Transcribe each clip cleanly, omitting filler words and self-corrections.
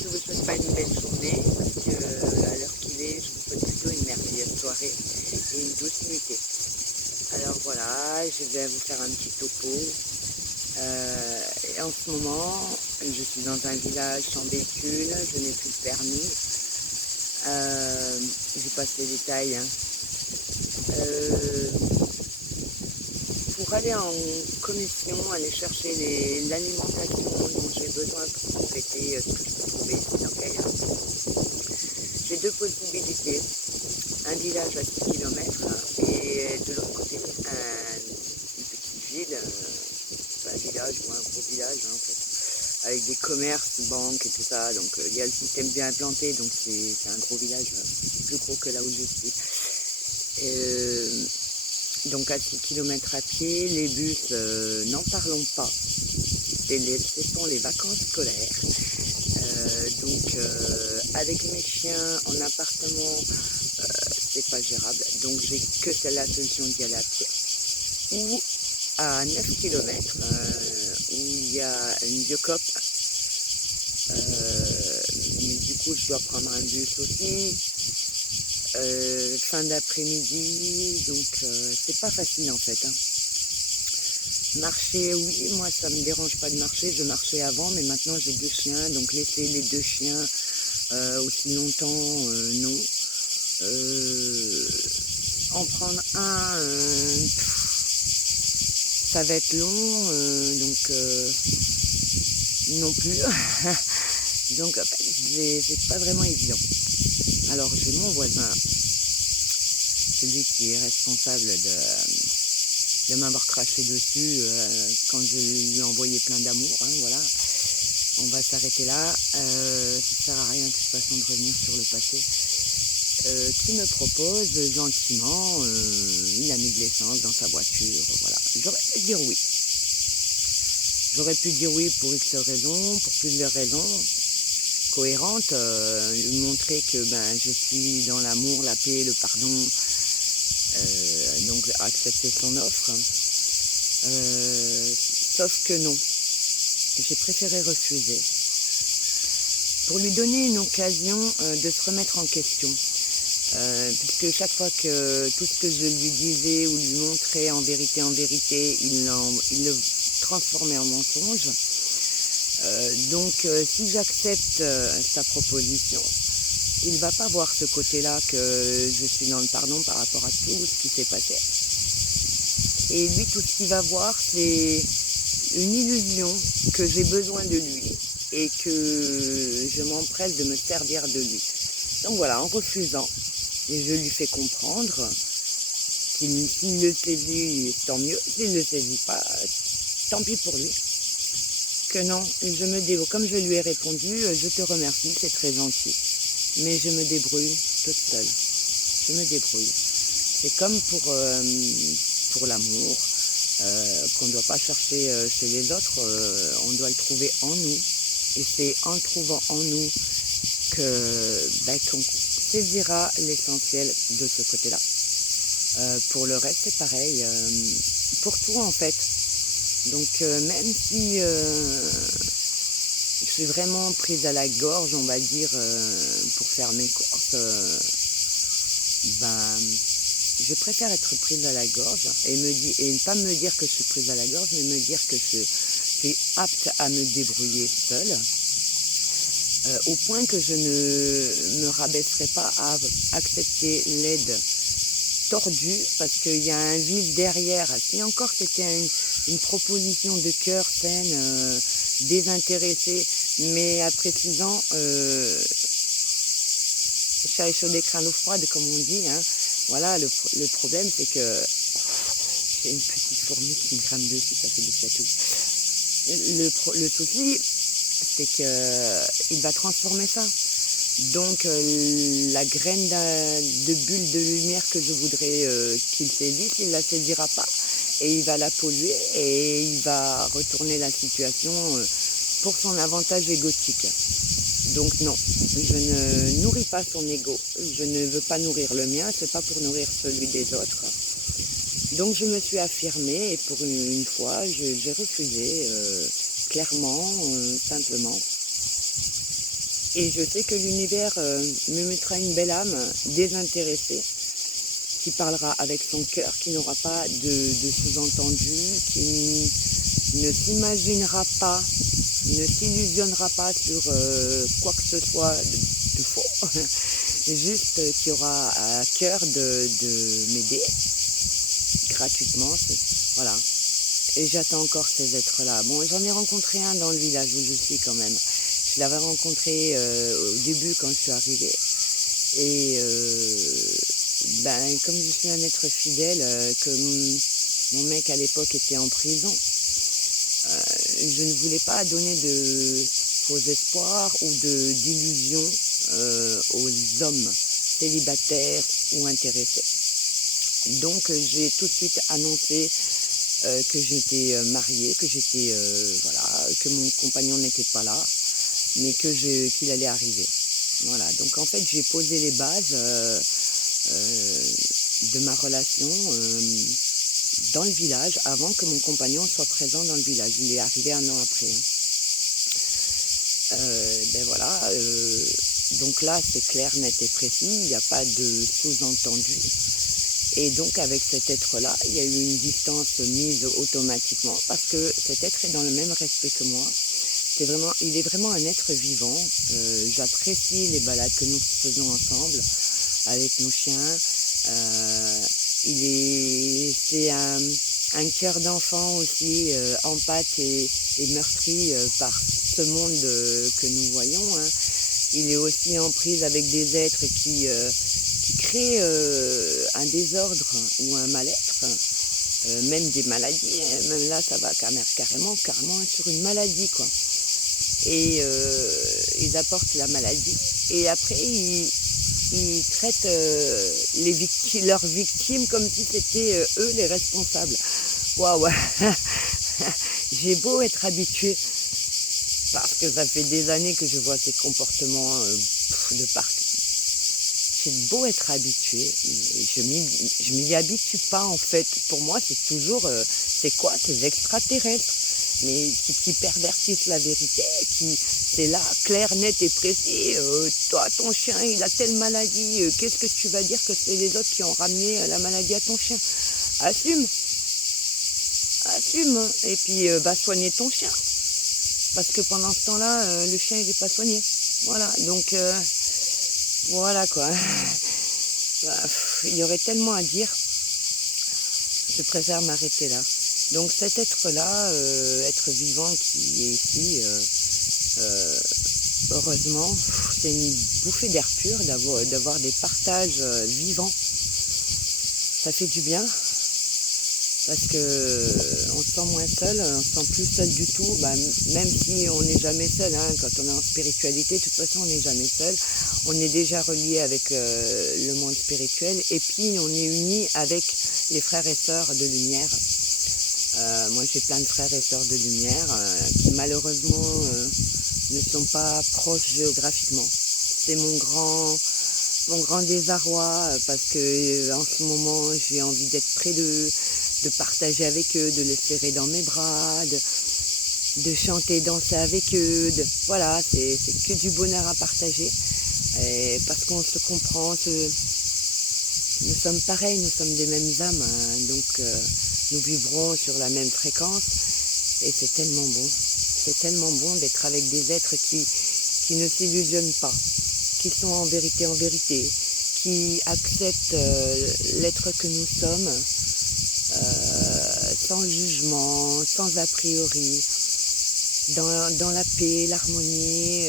Je vous souhaite pas une belle journée parce que à l'heure qu'il est, je vous souhaite plutôt une merveilleuse soirée et une douce nuitée. Alors voilà, je vais vous faire un petit topo. Et en ce moment, je suis dans un village sans véhicule, je n'ai plus de permis. Je passe les détails. Hein. Pour aller en commission, aller chercher l'alimentation dont j'ai besoin pour compléter ce que je peux trouver ici dans Gaïa. J'ai deux possibilités, un village à 6 km et de l'autre côté une petite ville, un village ou un gros village en fait, avec des commerces, banques et tout ça, donc il y a le système bien implanté, donc c'est un gros village, plus gros que là où je suis. Donc à 6 km à pied, les bus, n'en parlons pas, ce sont les vacances scolaires. Avec mes chiens en appartement, c'est pas gérable, donc j'ai que la solution d'y aller à pied. Ou à 9 km, où il y a une biocoop, mais du coup je dois prendre un bus aussi. Fin d'après-midi, donc c'est pas facile en fait. Hein. Marcher, oui, moi ça me dérange pas de marcher, je marchais avant, mais maintenant j'ai deux chiens, donc laisser les deux chiens aussi longtemps, non. En prendre un, ça va être long, donc non plus. Donc c'est pas vraiment évident. Alors j'ai mon voisin, celui qui est responsable de m'avoir craché dessus quand je lui ai envoyé plein d'amour, hein, voilà. On va s'arrêter là, ça sert à rien de toute façon de revenir sur le passé. Qui me propose gentiment, il a mis de l'essence dans sa voiture, voilà. J'aurais pu dire oui. J'aurais pu dire oui pour X raisons, pour plusieurs raisons cohérentes, lui montrer que je suis dans l'amour, la paix, le pardon, donc accepter son offre. Sauf que non, j'ai préféré refuser. Pour lui donner une occasion de se remettre en question. Puisque chaque fois que tout ce que je lui disais ou lui montrais en vérité, il le transformait en mensonge. Si j'accepte sa proposition, il ne va pas voir ce côté-là que je suis dans le pardon par rapport à tout ce qui s'est passé. Et lui, tout ce qu'il va voir, c'est une illusion que j'ai besoin de lui et que je m'empresse de me servir de lui. Donc voilà, en refusant, et je lui fais comprendre s'il le saisit, tant mieux. S'il ne le saisit pas, tant pis pour lui. Que non, je me débrouille. Comme je lui ai répondu, je te remercie, c'est très gentil. Mais je me débrouille toute seule. Je me débrouille. C'est comme pour l'amour, qu'on ne doit pas chercher chez les autres, on doit le trouver en nous. Et c'est en le trouvant en nous qu'on saisira l'essentiel de ce côté-là. Pour le reste, c'est pareil. Pour tout en fait. Donc même si je suis vraiment prise à la gorge, on va dire, pour faire mes courses, je préfère être prise à la gorge et ne pas me dire que je suis prise à la gorge, mais me dire que je suis apte à me débrouiller seule, au point que je ne me rabaisserai pas à accepter l'aide tordue, parce qu'il y a un vide derrière. Si encore c'était une proposition de cœur saine, désintéressée, mais après 6 ans, chat échaudé craint l'eau froide, comme on dit. Hein. Voilà, le problème, c'est que j'ai une petite fourmi qui me grimpe dessus, ça fait des chatouilles. Le souci, c'est qu'il va transformer ça. Donc la graine de bulle de lumière que je voudrais qu'il saisisse, il ne la saisira pas. Et il va la polluer et il va retourner la situation pour son avantage égotique. Donc non, je ne nourris pas son ego, je ne veux pas nourrir le mien, c'est pas pour nourrir celui des autres. Donc je me suis affirmée et pour une fois, j'ai refusé clairement, simplement. Et je sais que l'univers me mettra une belle âme désintéressée, qui parlera avec son cœur, qui n'aura pas de sous-entendu, qui ne s'imaginera pas, ne s'illusionnera pas sur quoi que ce soit de faux, juste qui aura à cœur de m'aider gratuitement. Voilà. Et j'attends encore ces êtres-là. Bon, j'en ai rencontré un dans le village où je suis quand même. Je l'avais rencontré au début quand je suis arrivée. Et comme je suis un être fidèle, que mon mec à l'époque était en prison, je ne voulais pas donner de faux espoirs ou d'illusions aux hommes célibataires ou intéressés. Donc j'ai tout de suite annoncé que j'étais mariée, que j'étais voilà, que mon compagnon n'était pas là, mais qu'il allait arriver. Voilà, donc en fait j'ai posé les bases de ma relation dans le village avant que mon compagnon soit présent dans le village. Il est arrivé un an après. Voilà, donc là c'est clair, net et précis, il n'y a pas de sous-entendu. Et donc avec cet être-là, il y a eu une distance mise automatiquement parce que cet être est dans le même respect que moi. Il est vraiment un être vivant. J'apprécie les balades que nous faisons ensemble avec nos chiens. C'est un cœur d'enfant aussi, en pâte et meurtri par ce monde que nous voyons. Il est aussi en prise avec des êtres qui créent un désordre ou un mal-être, même des maladies. Même là, ça va carrément sur une maladie, quoi. Et ils apportent la maladie. Et après, ils traitent leurs victimes comme si c'était eux les responsables. Waouh. J'ai beau être habituée, parce que ça fait des années que je vois ces comportements de partout. J'ai beau être habituée, je m'y habitue pas en fait. Pour moi, c'est toujours, c'est quoi ces extraterrestres, mais qui pervertissent la vérité, c'est là, clair, net et précis. Toi, ton chien, il a telle maladie, qu'est-ce que tu vas dire que c'est les autres qui ont ramené la maladie à ton chien? Assume, assume, et puis va soigner ton chien, parce que pendant ce temps-là, le chien, il n'est pas soigné. Voilà, donc voilà quoi. Il y aurait tellement à dire, je préfère m'arrêter là. Donc cet être-là, être vivant qui est ici, heureusement, c'est une bouffée d'air pur d'avoir des partages vivants. Ça fait du bien, parce qu'on se sent moins seul, on se sent plus seul du tout, même si on n'est jamais seul, quand on est en spiritualité, de toute façon on n'est jamais seul, on est déjà relié avec le monde spirituel, et puis on est unis avec les frères et sœurs de lumière. Moi j'ai plein de frères et sœurs de lumière qui malheureusement ne sont pas proches géographiquement. C'est mon grand désarroi, parce que en ce moment j'ai envie d'être près d'eux, de partager avec eux, de les serrer dans mes bras, de chanter, danser avec eux. Voilà, c'est que du bonheur à partager. Et parce qu'on se comprend, nous sommes pareils, nous sommes des mêmes âmes, donc nous vibrons sur la même fréquence. Et c'est tellement bon. C'est tellement bon d'être avec des êtres qui ne s'illusionnent pas, qui sont en vérité, qui acceptent l'être que nous sommes, sans jugement, sans a priori, dans la paix, l'harmonie,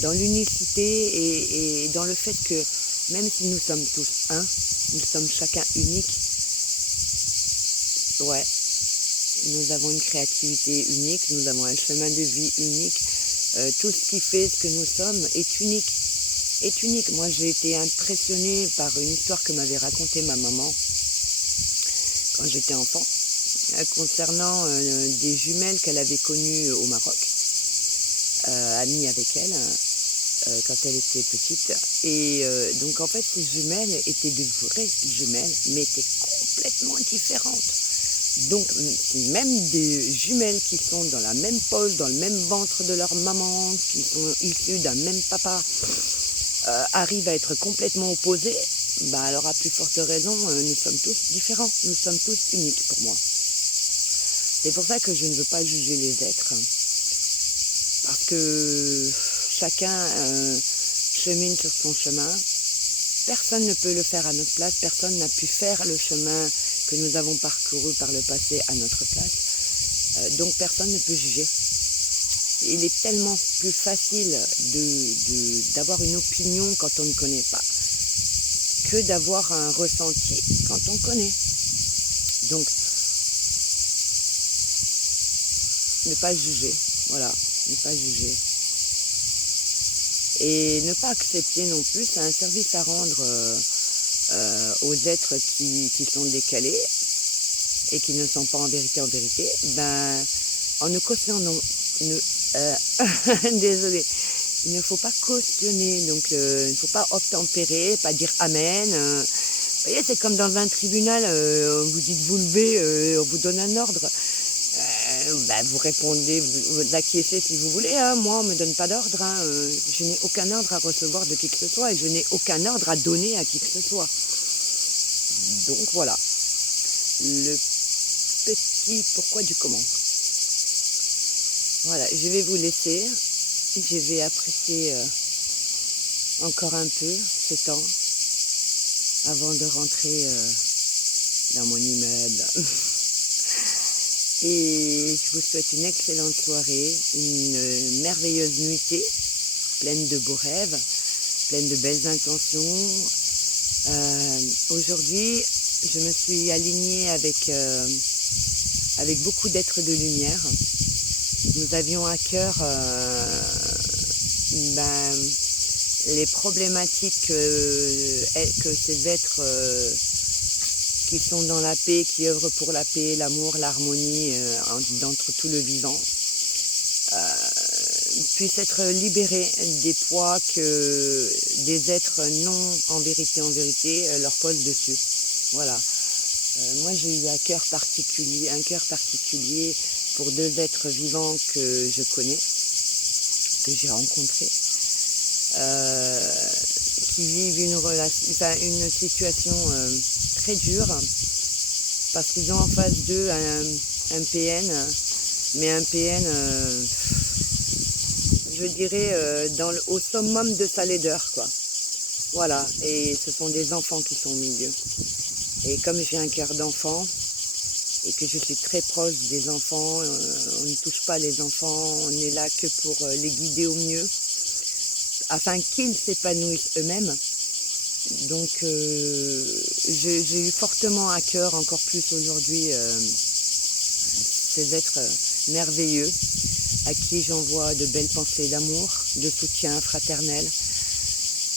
dans l'unicité et dans le fait que même si nous sommes tous un, nous sommes chacun unique. Ouais, nous avons une créativité unique, nous avons un chemin de vie unique. Tout ce qui fait ce que nous sommes est unique. Est unique. Moi, j'ai été impressionnée par une histoire que m'avait racontée ma maman quand j'étais enfant, concernant des jumelles qu'elle avait connues au Maroc, amies avec elle, quand elle était petite. Et donc en fait, ces jumelles étaient de vraies jumelles, mais étaient complètement différentes. Donc c'est même des jumelles qui sont dans la même poche, dans le même ventre de leur maman, qui sont issues d'un même papa, arrivent à être complètement opposées, bah alors à plus forte raison, nous sommes tous différents, nous sommes tous uniques pour moi. C'est pour ça que je ne veux pas juger les êtres, parce que chacun chemine sur son chemin. Personne ne peut le faire à notre place, personne n'a pu faire le chemin que nous avons parcouru par le passé à notre place, donc personne ne peut juger. Il est tellement plus facile d'avoir une opinion quand on ne connaît pas, que d'avoir un ressenti quand on connaît. Donc, ne pas juger, voilà, ne pas juger. Et ne pas accepter non plus, c'est un service à rendre aux êtres qui sont décalés et qui ne sont pas en vérité, ben, en ne cautionnant, désolé, il ne faut pas cautionner, donc il ne faut pas obtempérer, pas dire amen. Vous voyez, c'est comme dans un tribunal, on vous dit de vous lever, on vous donne un ordre. Ben, vous répondez, vous acquiescez si vous voulez, hein. Moi on ne me donne pas d'ordre, hein. Je n'ai aucun ordre à recevoir de qui que ce soit et je n'ai aucun ordre à donner à qui que ce soit. Donc voilà, le petit pourquoi du comment. Voilà, je vais vous laisser, je vais apprécier encore un peu ce temps avant de rentrer dans mon immeuble. Et je vous souhaite une excellente soirée, une merveilleuse nuitée, pleine de beaux rêves, pleine de belles intentions. Aujourd'hui, je me suis alignée avec beaucoup d'êtres de lumière. Nous avions à cœur les problématiques que ces êtres qui sont dans la paix, qui œuvrent pour la paix, l'amour, l'harmonie d'entre tout le vivant, puissent être libérés des poids que des êtres non en vérité leur posent dessus. Voilà. Moi j'ai eu un cœur particulier pour deux êtres vivants que je connais, que j'ai rencontrés, qui vivent une situation très dure, parce qu'ils ont en face d'eux un PN, mais un PN, je dirais, au summum de sa laideur, quoi. Voilà, et ce sont des enfants qui sont au milieu. Et comme j'ai un cœur d'enfant, et que je suis très proche des enfants, on ne touche pas les enfants, on est là que pour les guider au mieux, afin qu'ils s'épanouissent eux-mêmes. Donc j'ai eu fortement à cœur, encore plus aujourd'hui, ces êtres merveilleux, à qui j'envoie de belles pensées d'amour, de soutien fraternel,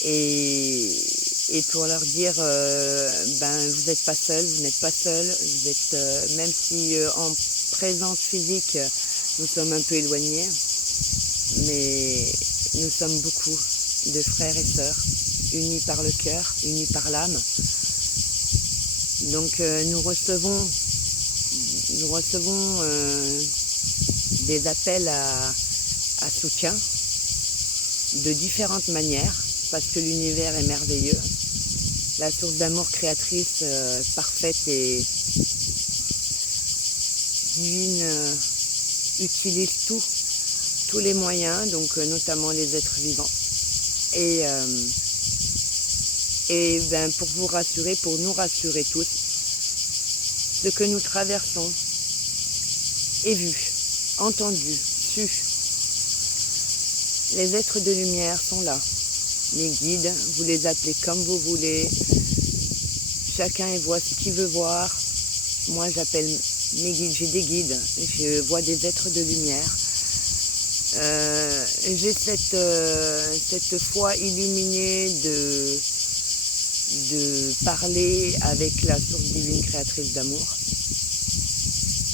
et pour leur dire, vous n'êtes pas seuls, vous n'êtes pas seuls, vous êtes, même si en présence physique, nous sommes un peu éloignés, mais nous sommes beaucoup de frères et sœurs, unis par le cœur, unis par l'âme. Donc nous recevons des appels à soutien de différentes manières, parce que l'univers est merveilleux. La source d'amour créatrice parfaite et divine utilise tous les moyens, donc notamment les êtres vivants. Et pour vous rassurer, pour nous rassurer tous, ce que nous traversons est vu, entendu, su. Les êtres de lumière sont là. Les guides, vous les appelez comme vous voulez. Chacun y voit ce qu'il veut voir. Moi, j'appelle mes guides, j'ai des guides. Je vois des êtres de lumière. J'ai cette foi illuminée de parler avec la source divine créatrice d'amour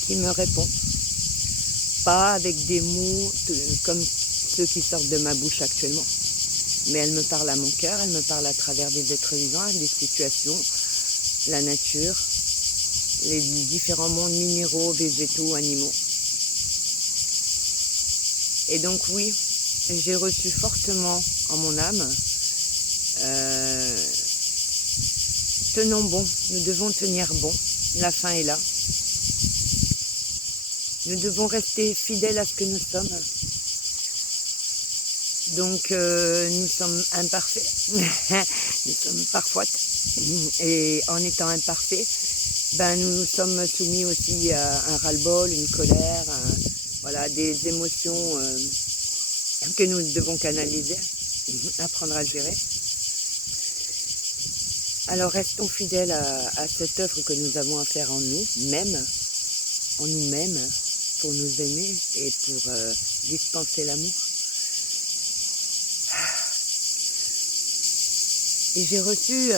qui me répond. Pas avec des mots comme ceux qui sortent de ma bouche actuellement. Mais elle me parle à mon cœur, elle me parle à travers des êtres vivants, des situations, la nature, les différents mondes minéraux, végétaux, animaux. Et donc oui, j'ai reçu fortement en mon âme, tenons bon, nous devons tenir bon, la fin est là. Nous devons rester fidèles à ce que nous sommes. Donc nous sommes imparfaits, nous sommes parfois, et en étant imparfaits, ben, nous sommes soumis aussi à un ras-le-bol, une colère, voilà, des émotions que nous devons canaliser, apprendre à gérer. Alors restons fidèles à cette œuvre que nous avons à faire en nous-mêmes, pour nous aimer et pour dispenser l'amour. Et j'ai reçu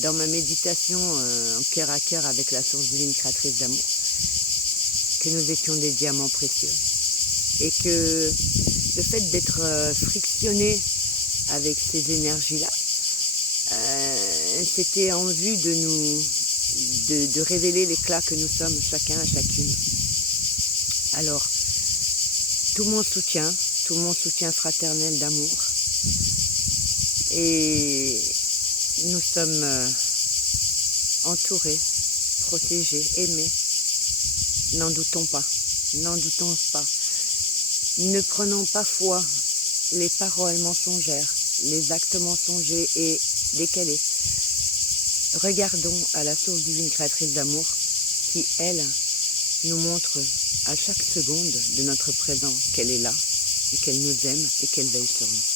dans ma méditation en cœur à cœur avec la source divine créatrice d'amour que nous étions des diamants précieux et que le fait d'être frictionné avec ces énergies-là, c'était en vue de révéler l'éclat que nous sommes chacun à chacune. Alors, tout mon soutien fraternel d'amour. Et nous sommes entourés, protégés, aimés. N'en doutons pas, n'en doutons pas. Ne prenons pas foi les paroles mensongères, les actes mensongers et décalés. Regardons à la source divine créatrice d'amour qui, elle, nous montre à chaque seconde de notre présent qu'elle est là et qu'elle nous aime et qu'elle veille sur nous.